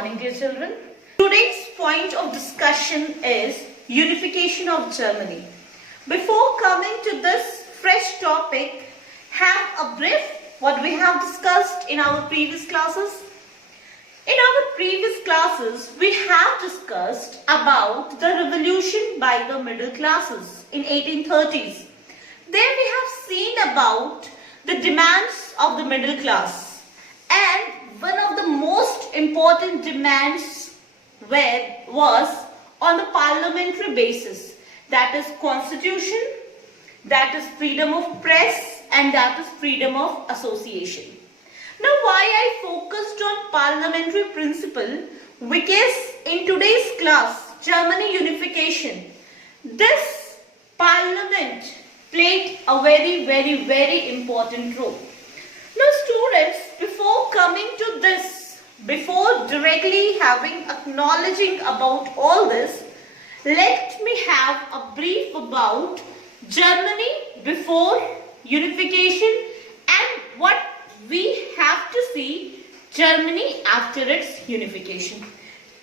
morning, dear children. Today's point of discussion is unification of Germany. Before coming to this fresh topic, have a brief what we have discussed in our previous classes. In our previous classes, we have discussed about the revolution by the middle classes in 1830s. There we have seen about the demands of the middle class, and one of the most important demands was on the parliamentary basis, that is constitution, that is freedom of press, and that is freedom of association. Now why I focused on parliamentary principle, because in today's class, Germany unification, this parliament played a very important role. Now students, before coming to this, before directly acknowledging about all this, let me have a brief about Germany before unification and what we have to see Germany after its unification.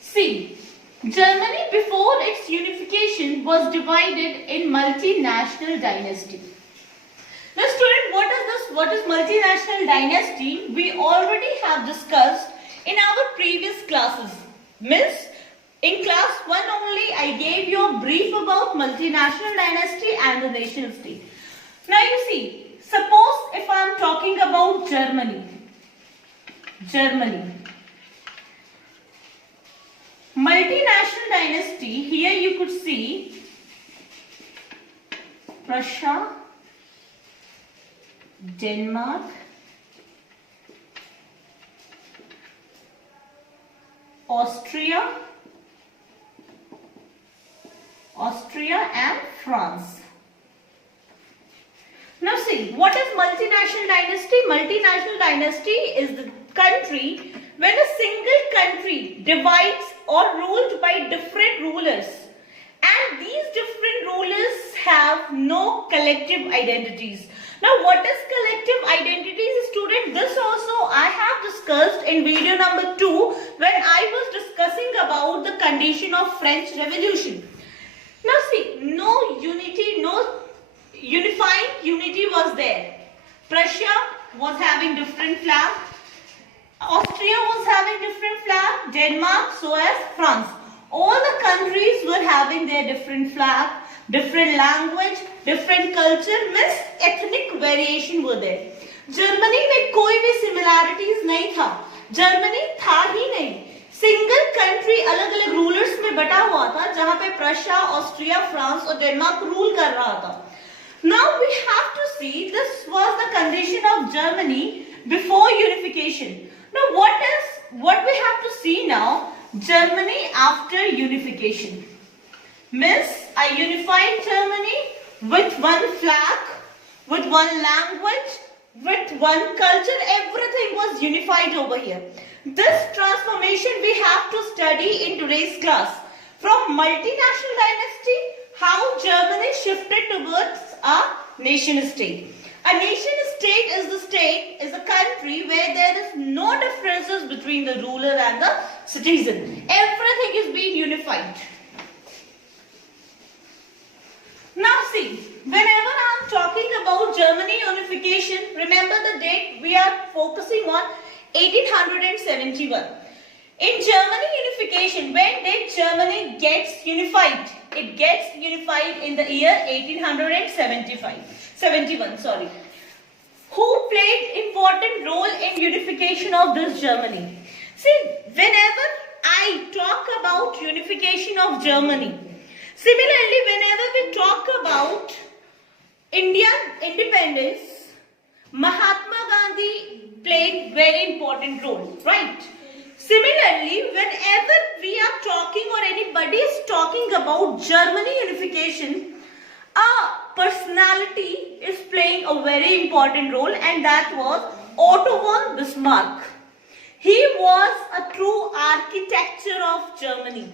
See, Germany before its unification was divided in multinational dynasty. Now student, what is this? What is multinational dynasty? We already have discussed in our previous classes. Miss, in class 1 only I gave you a brief about multinational dynasty and the nation state. Now you see, suppose if I am talking about Germany. Multinational dynasty, here you could see Prussia, Denmark, Austria and France. Now see, what is multinational dynasty? Multinational dynasty is the country when a single country divides or ruled by different rulers, and these different rulers have no collective identities. Now what is collective identities, student? This also I have discussed in video number 2 when I was discussing about the condition of French Revolution. Now see, no unity, no unifying unity was there. Prussia was having different flag, Austria was having different flag, Denmark, so as France. All the countries were having their different flag, different language, different culture, means ethnic variation were there. Germany में कोई भी similarities नहीं था. Germany था ही नहीं. Single country अलग अलग rulers में बटा हुआ था, जहाँ पे प्रशिया, ऑस्ट्रिया, फ्रांस और डेनमार्क रूल कर रहा था. Now we have to see this was the condition of Germany before unification. Now what we have to see now, Germany after unification. Means a unified Germany with one flag, with one language, with one culture, everything was unified over here. This transformation we have to study in today's class. From multinational dynasty, how Germany shifted towards a nation state. A nation state is a country where there is no differences between the ruler and the citizen. Everything is being unified. Now see, whenever I am talking about Germany unification, remember the date we are focusing on 1871. In Germany unification, when did Germany gets unified? It gets unified in the year 1871. Who played important role in unification of this Germany? See, whenever I talk about unification of Germany, similarly, whenever we talk about Indian independence, Mahatma Gandhi played very important role, right? Similarly, whenever we are talking or anybody is talking about Germany unification, a personality is playing a very important role, and that was Otto von Bismarck. He was a true architecture of Germany.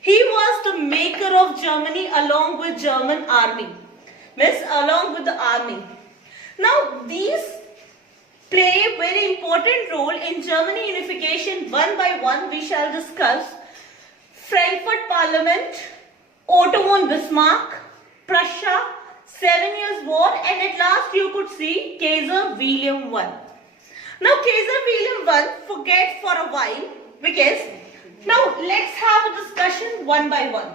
He was the maker of Germany along with German army. Along with the army. Now these play a very important role in Germany unification. One by one we shall discuss. Frankfurt Parliament, Otto von Bismarck, Prussia, 7 Years' War, and at last you could see Kaiser Wilhelm I. Now Kaiser Wilhelm I, forget for a while, because now let's have a discussion one by one.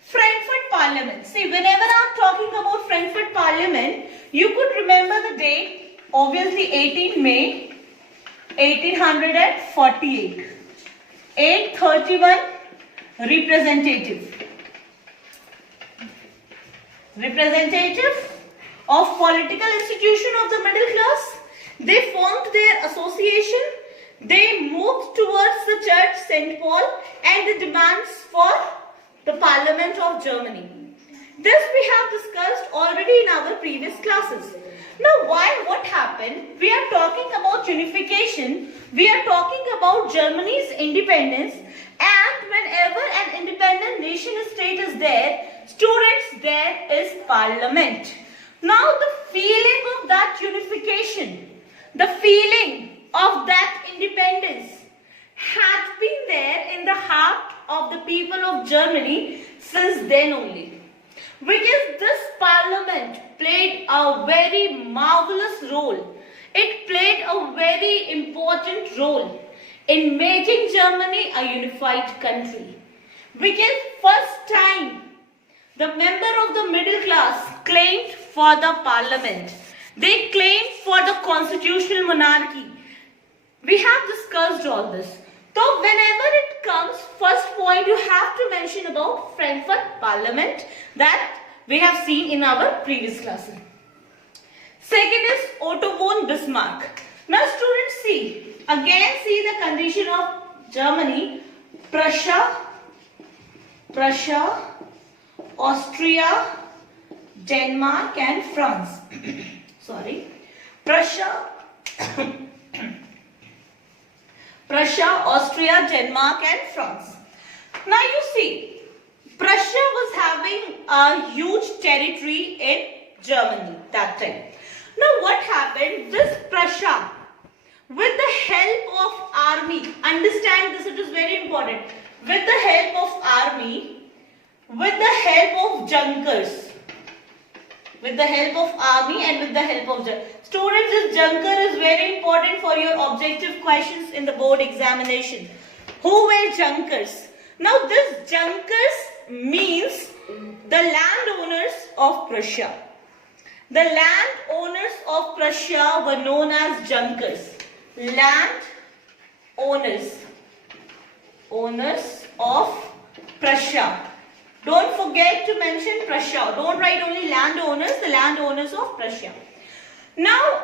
Frankfurt Parliament. See, whenever I'm talking about Frankfurt Parliament, you could remember the date, obviously 18 May 1848. 831 representative of political institution of the middle class. They formed their association. They moved towards the church St. Paul and the demands for the Parliament of Germany. This we have discussed already in our previous classes. Now, what happened? We are talking about unification. We are talking about Germany's independence. And whenever an independent nation state is there, students, there is Parliament. Now, the feeling of that unification, the feeling of that independence had been there in the heart of the people of Germany since then only. Because this Parliament played a very marvelous role. It played a very important role in making Germany a unified country. Because first time the member of the middle class claimed for the Parliament. They claimed for the constitutional monarchy. We have discussed all this. So whenever it comes, first point you have to mention about Frankfurt Parliament that we have seen in our previous classes. Second is Otto von Bismarck. Now students see the condition of Germany, Prussia, Austria, Denmark and France. Prussia, Austria, Denmark and France. Now you see, Prussia was having a huge territory in Germany that time. Now what happened? This Prussia, with the help of army, understand this, it is very important, with the help of army, with the help of Junkers, with the help of army and with the help of Junkers. Students, this Junker is very important for your objective questions in the board examination. Who were Junkers? Now this Junkers means the landowners of Prussia. The landowners of Prussia were known as Junkers. Land owners of Prussia. Don't forget to mention Prussia. Don't write only landowners, the landowners of Prussia. Now,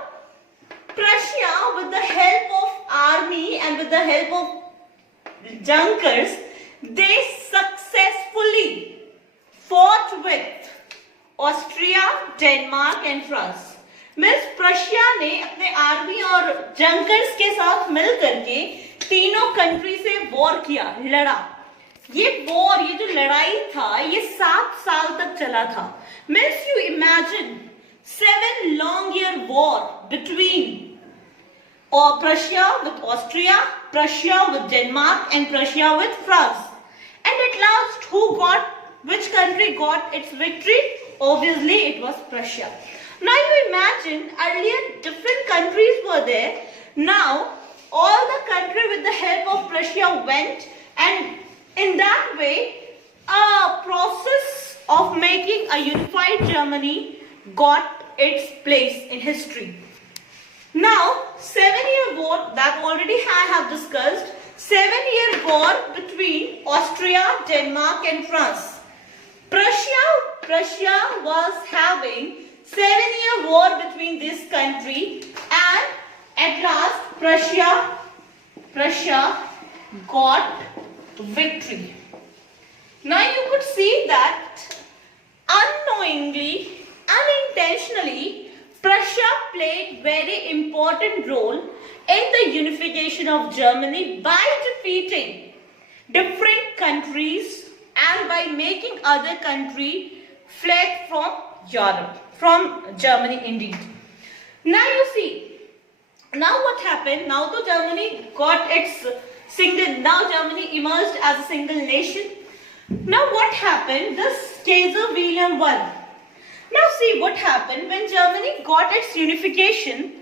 Prussia, with the help of army and with the help of Junkers, they successfully fought with Austria, Denmark and France. Miss Prussia ने अपने army और junkers के साथ मिल करके तीनों country से war किया, लड़ा। ये वॉर, ये जो लड़ाई था, ये 7 साल तक चला था। Miss you imagine 7 long year war between Prussia with Austria, Prussia with Denmark and Prussia with France. And at last, which country got its victory? Obviously, it was Prussia. Now you imagine, earlier different countries were there. Now all the country with the help of Prussia went, and in that way a process of making a unified Germany got its place in history. Now 7-year war that already I have discussed, 7-year war between Austria, Denmark and France. Prussia was having 7-year war between this country, and at last Prussia got victory. Now you could see that unknowingly, unintentionally, Prussia played very important role in the unification of Germany by defeating different countries and by making other countries fled from Europe, from Germany indeed. Now you see, Now what happened? Now the Germany got its single. Now Germany emerged as a single nation. Now what happened? This Kaiser Wilhelm won. Now see what happened when Germany got its unification.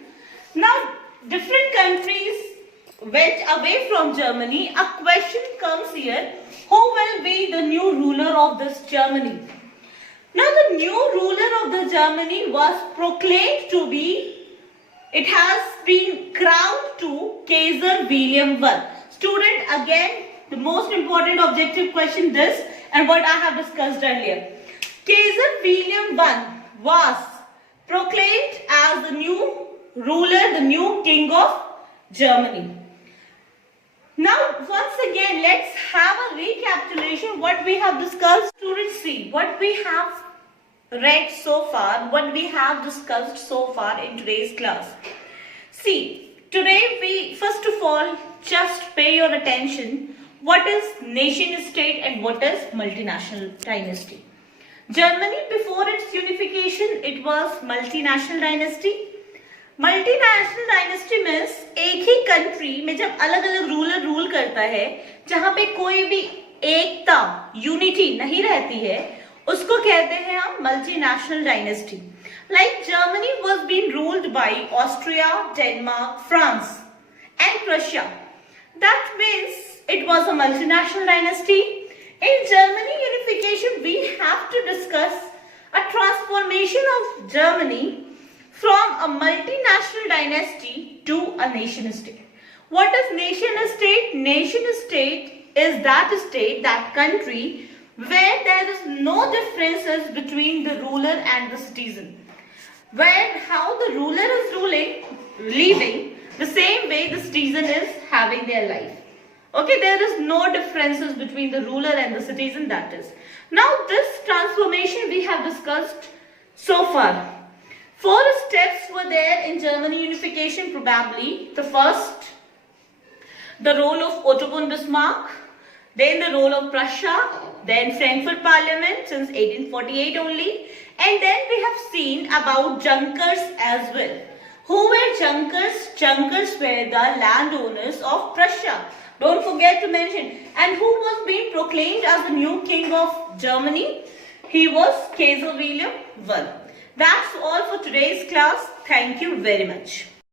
Now different countries went away from Germany. A question comes here: who will be the new ruler of this Germany? Now the new ruler of the Germany was proclaimed to be. It has been crowned to Kaiser Wilhelm I. Student, again, the most important objective question this and what I have discussed earlier. Kaiser Wilhelm I was proclaimed as the new ruler, the new king of Germany. Now, once again, let's have a recapitulation what we have discussed. Students, see what we have read so far, what we have discussed so far in today's class. See, today we first of all just pay your attention what is nation state and what is multinational dynasty. Germany before its unification it was multinational dynasty. Multinational dynasty means एक ही country में जब अलग अलग ruler rule करता है जहां पे कोई भी एकता यूनिटी नहीं रहती है उसको कहते हैं हम multinational dynasty. Like Germany was been ruled by Austria, Denmark, France and Russia. That means it was a multinational dynasty. In Germany unification, we have to discuss a transformation of Germany from a multinational dynasty to a nation state. What is nation state? Nation state is that state, that country where there is no differences between the ruler and the citizen. Where how the ruler is living the same way the citizen is having their life. Okay, there is no differences between the ruler and the citizen, that is. Now this transformation we have discussed so far. 4 steps were there in Germany unification probably. The first, the role of Otto von Bismarck, then the role of Prussia, then Frankfurt Parliament since 1848 only, and then we have seen about Junkers as well. Who were Junkers? Junkers were the landowners of Prussia. Don't forget to mention. And who was being proclaimed as the new king of Germany? He was Kaiser Wilhelm I. That's all for today's class. Thank you very much.